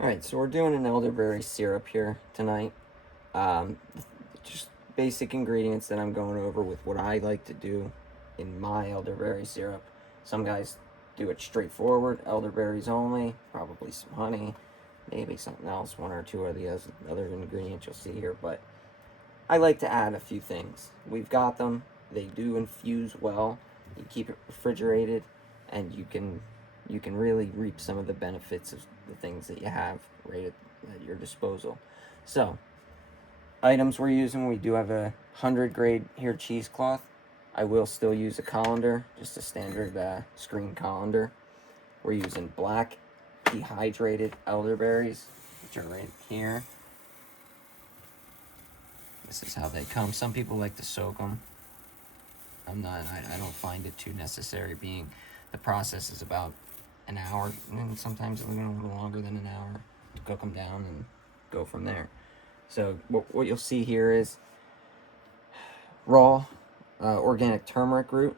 Alright, so we're doing an elderberry syrup here tonight. Um, just basic ingredients that I'm going over with what I like to do in my elderberry syrup. Some guys do it straightforward, elderberries only, probably some honey, maybe something else, one or two of the other ingredients you'll see here, but I like to add a few things. We've got them, they do infuse well, you keep it refrigerated, and you can really reap some of the benefits of the things that you have right at your disposal. So, items we're using, we do have a 100 grade here cheesecloth. I will still use a colander, just a standard screen colander. We're using black dehydrated elderberries, which are right here. This is how they come. Some people like to soak them. I don't find it too necessary, being the process is about an hour, and sometimes even a little longer than an hour to cook them down and go from there. So what you'll see here is raw organic turmeric root.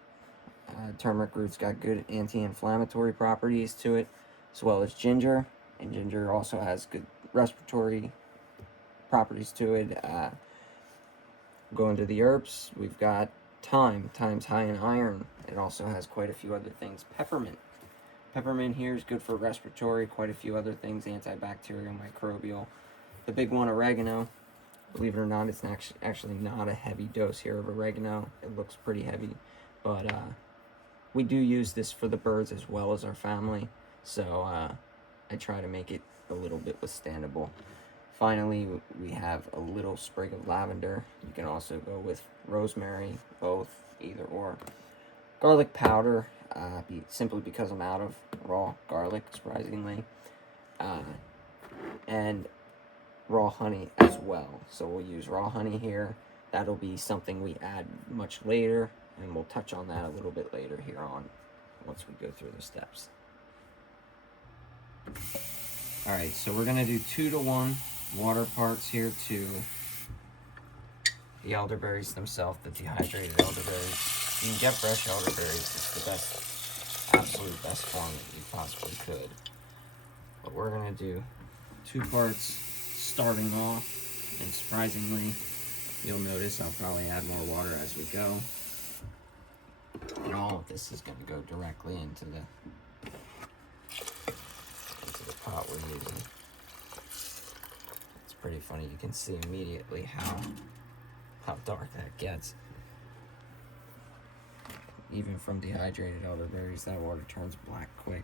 Turmeric root's got good anti-inflammatory properties to it, as well as ginger, and ginger also has good respiratory properties to it. Going to the herbs, we've got thyme. Thyme's high in iron. It also has quite a few other things. Peppermint. Peppermint here is good for respiratory, quite a few other things, antibacterial, microbial. The big one, oregano. Believe it or not, it's actually not a heavy dose here of oregano. It looks pretty heavy, but we do use this for the birds as well as our family, so I try to make it a little bit withstandable. Finally, we have a little sprig of lavender. You can also go with rosemary, both, either or. Garlic powder, simply because I'm out of raw garlic, surprisingly. And raw honey as well. So we'll use raw honey here. That'll be something we add much later, and we'll touch on that a little bit later here on, once we go through the steps. Alright, so we're going to do 2-to-1 water parts here to the elderberries themselves, the dehydrated elderberries. You can get fresh elderberries. It's the best, absolute best form that you possibly could. But we're going to do 2 parts starting off, and surprisingly, you'll notice I'll probably add more water as we go. And all of this is going to go directly into the pot we're using. It's pretty funny. You can see immediately how dark that gets. Even from dehydrated elderberries, that water turns black quick.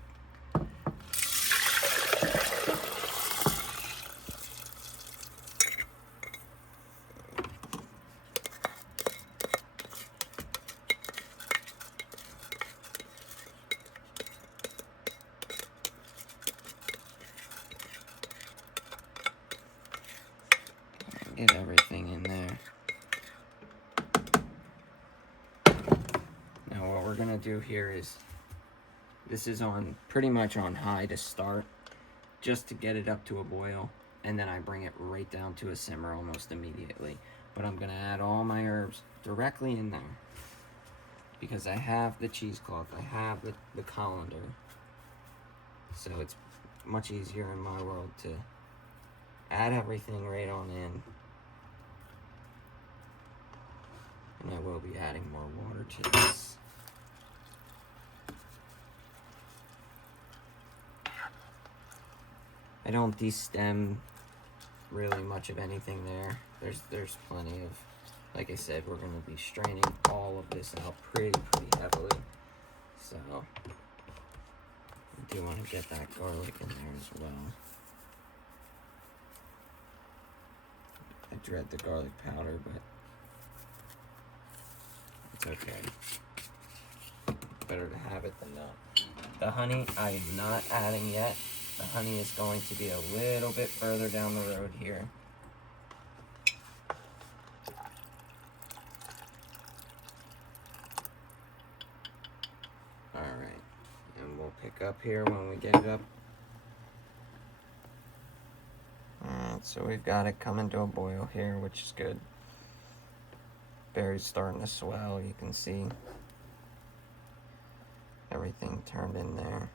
Get everything in there. Now what we're gonna do here is, this is on pretty much on high to start, just to get it up to a boil, and then I bring it right down to a simmer almost immediately. But I'm gonna add all my herbs directly in there, because I have the cheesecloth, I have the colander, so it's much easier in my world to add everything right on in. And I will be adding more water to this. I don't destem really much of anything there. There's plenty of, like I said, we're going to be straining all of this out pretty heavily. So, I do want to get that garlic in there as well. I dread the garlic powder, but it's okay. Better to have it than not. The honey, I am not adding yet. The honey is going to be a little bit further down the road here. Alright, and we'll pick up here when we get it up. Alright, so we've got it coming to a boil here, which is good. Berries starting to swell, you can see everything turned in there.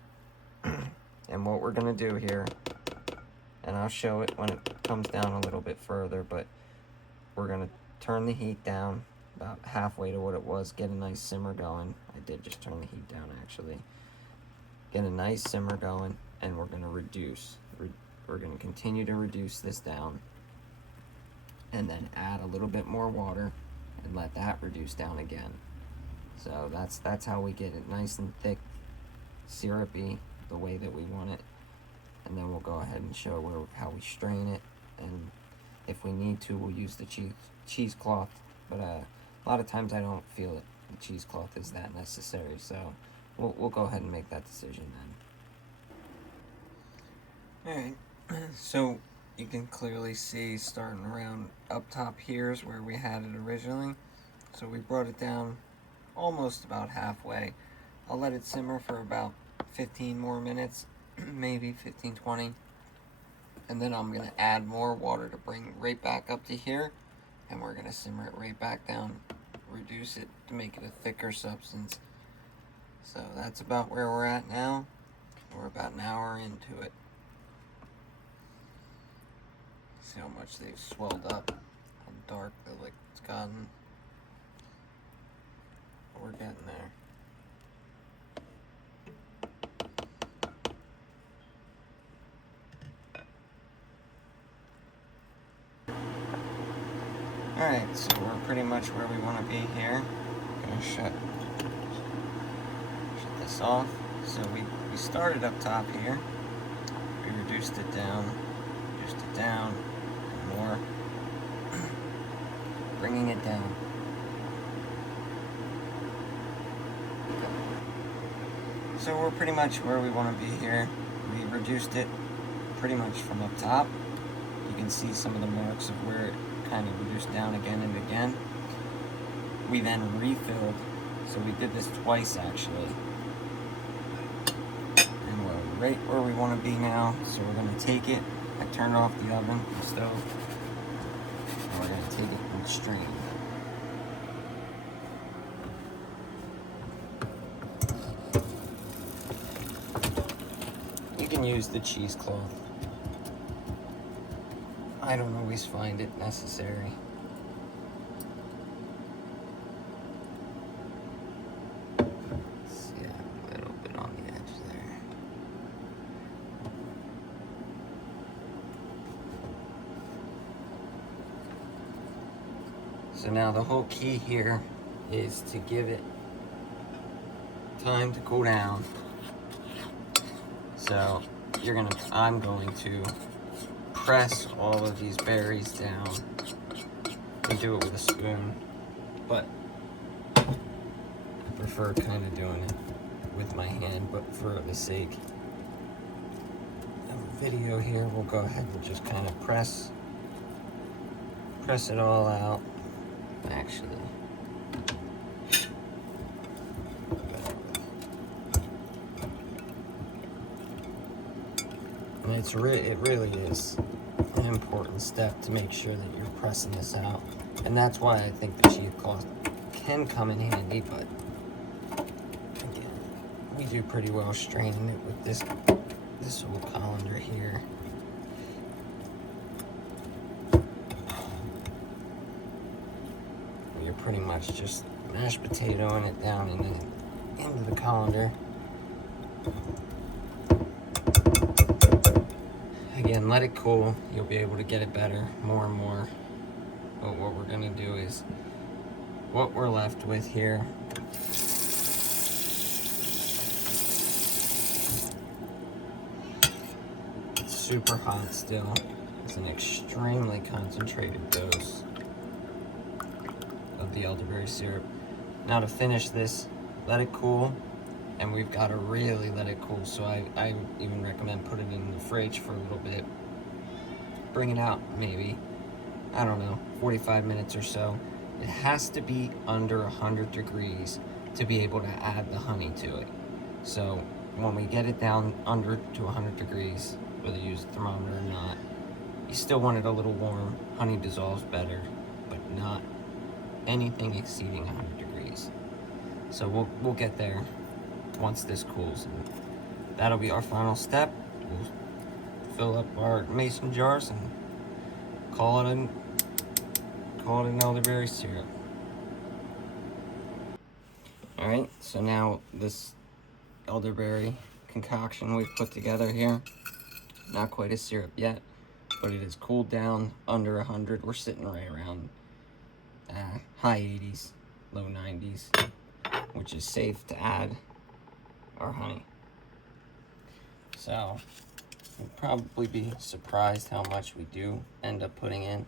And what we're gonna do here and I'll show it when it comes down a little bit further, but we're gonna turn the heat down about halfway to what it was, get a nice simmer going. I did just turn the heat down actually. Get a nice simmer going, and we're gonna reduce. We're gonna continue to reduce this down, and then add a little bit more water and let that reduce down again. So that's how we get it nice and thick, syrupy, the way that we want it. And then we'll go ahead and show how we strain it, and if we need to, we'll use the cheesecloth. But a lot of times I don't feel it. The cheesecloth is that necessary, so we'll go ahead and make that decision then. All right. So you can clearly see starting around up top here is where we had it originally. So we brought it down almost about halfway. I'll let it simmer for about 15 more minutes, maybe 15-20. And then I'm going to add more water to bring it right back up to here. And we're going to simmer it right back down, reduce it to make it a thicker substance. So that's about where we're at now. We're about an hour into it. See how much they've swelled up, how dark the liquid's gotten. We're getting there. Alright, so we're pretty much where we want to be here. I'm gonna shut this off. So we started up top here. We reduced it down, and more. Bringing it down. So we're pretty much where we want to be here. We reduced it pretty much from up top. You can see some of the marks of where it kind of reduced down again and again. We then refilled, so we did this twice actually. And we're right where we want to be now, so we're going to take it. I turned off the oven, the stove, and we're going to take it and strain. You can use the cheesecloth. I don't always find it necessary. See, a little bit on the edge there. So now the whole key here is to give it time to cool down. So I'm going to press all of these berries down and do it with a spoon, but I prefer kind of doing it with my hand, but for the sake of a video here, we'll go ahead and just kind of press it all out. Actually, and it really is an important step to make sure that you're pressing this out, and that's why I think the cheesecloth can come in handy. But again, we do pretty well straining it with this old colander here. You're pretty much just mashed potatoing it down into the colander. Again, let it cool. You'll be able to get it better more and more. But what we're gonna do is what we're left with here. It's super hot still. It's an extremely concentrated dose of the elderberry syrup. Now to finish this, let it cool. And we've got to really let it cool, so I even recommend putting it in the fridge for a little bit. Bring it out maybe, I don't know, 45 minutes or so. It has to be under 100 degrees to be able to add the honey to it. So when we get it down under to 100 degrees, whether you use a thermometer or not, you still want it a little warm. Honey dissolves better, but not anything exceeding 100 degrees. So we'll get there once this cools, and that'll be our final step. We'll fill up our mason jars and call it an elderberry syrup. Alright, so now this elderberry concoction we've put together here, not quite a syrup yet, but it is cooled down under 100. We're sitting right around high 80s, low 90s, which is safe to add our honey. So you'll probably be surprised how much we do end up putting in.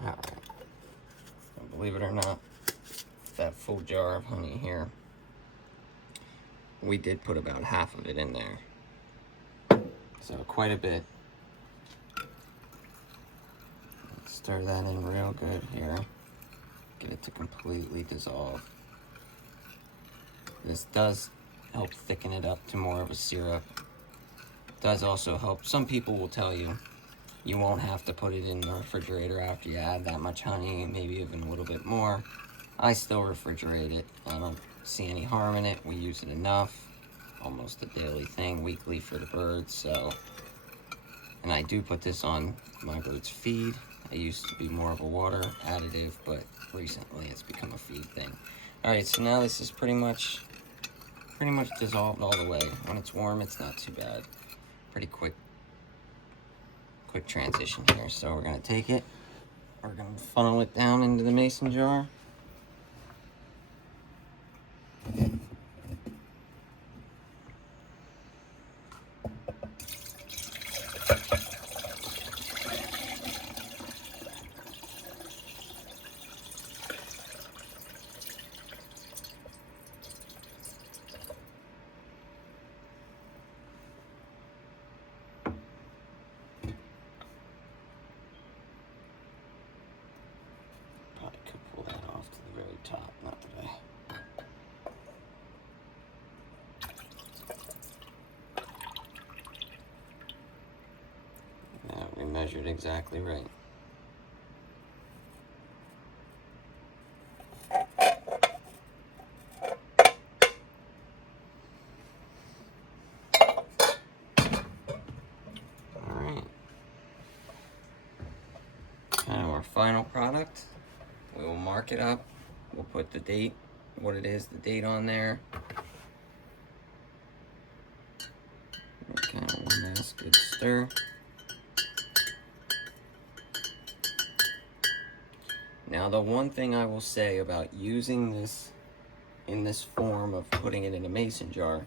Alright, believe it or not, that full jar of honey here, we did put about half of it in there. So quite a bit. Let's stir that in real good here. Get it to completely dissolve. This does help thicken it up to more of a syrup. It does also help. Some people will tell you you won't have to put it in the refrigerator after you add that much honey, maybe even a little bit more. I still refrigerate it. I don't see any harm in it. We use it enough. Almost a daily thing, weekly for the birds. So, and I do put this on my birds' feed. It used to be more of a water additive, but recently it's become a feed thing. Alright, so now this is pretty much dissolved all the way. When it's warm, it's not too bad. Pretty quick transition here. So we're gonna take it, we're gonna funnel it down into the mason jar. Probably could pull that off to the very top, not today. Yeah, we measured exactly right. Alright. Kind of our final product. We will mark it up. We'll put the date, what it is, the date on there. Kind of one last good stir. Now the one thing I will say about using this in this form of putting it in a mason jar,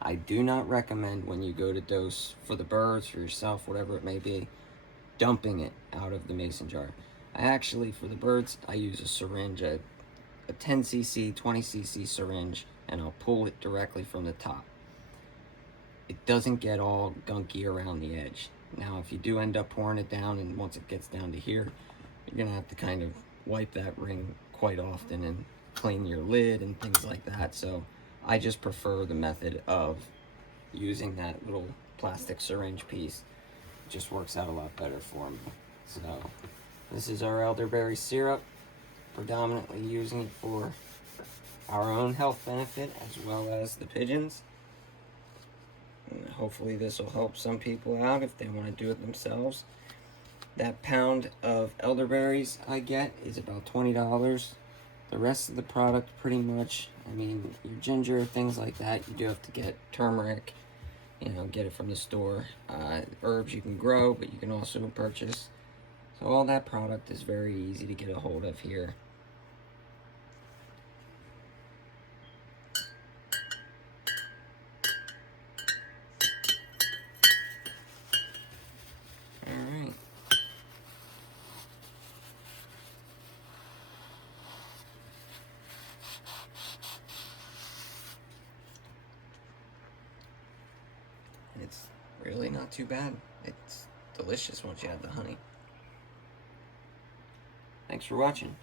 I do not recommend when you go to dose for the birds, for yourself, whatever it may be, dumping it out of the mason jar. I actually, for the birds, I use a syringe, a 10 cc, 20 cc syringe, and I'll pull it directly from the top. It doesn't get all gunky around the edge. Now, if you do end up pouring it down, and once it gets down to here, you're gonna have to kind of wipe that ring quite often and clean your lid and things like that. So I just prefer the method of using that little plastic syringe piece. It just works out a lot better for me. So this is our elderberry syrup, predominantly using it for our own health benefit as well as the pigeons. And hopefully this will help some people out if they want to do it themselves. That pound of elderberries I get is about $20. The rest of the product, pretty much, I mean, your ginger, things like that, you do have to get turmeric, you know, get it from the store. Herbs you can grow, but you can also purchase. So all that product is very easy to get a hold of here. Alright. It's really not too bad. It's delicious once you have the honey. Thanks for watching.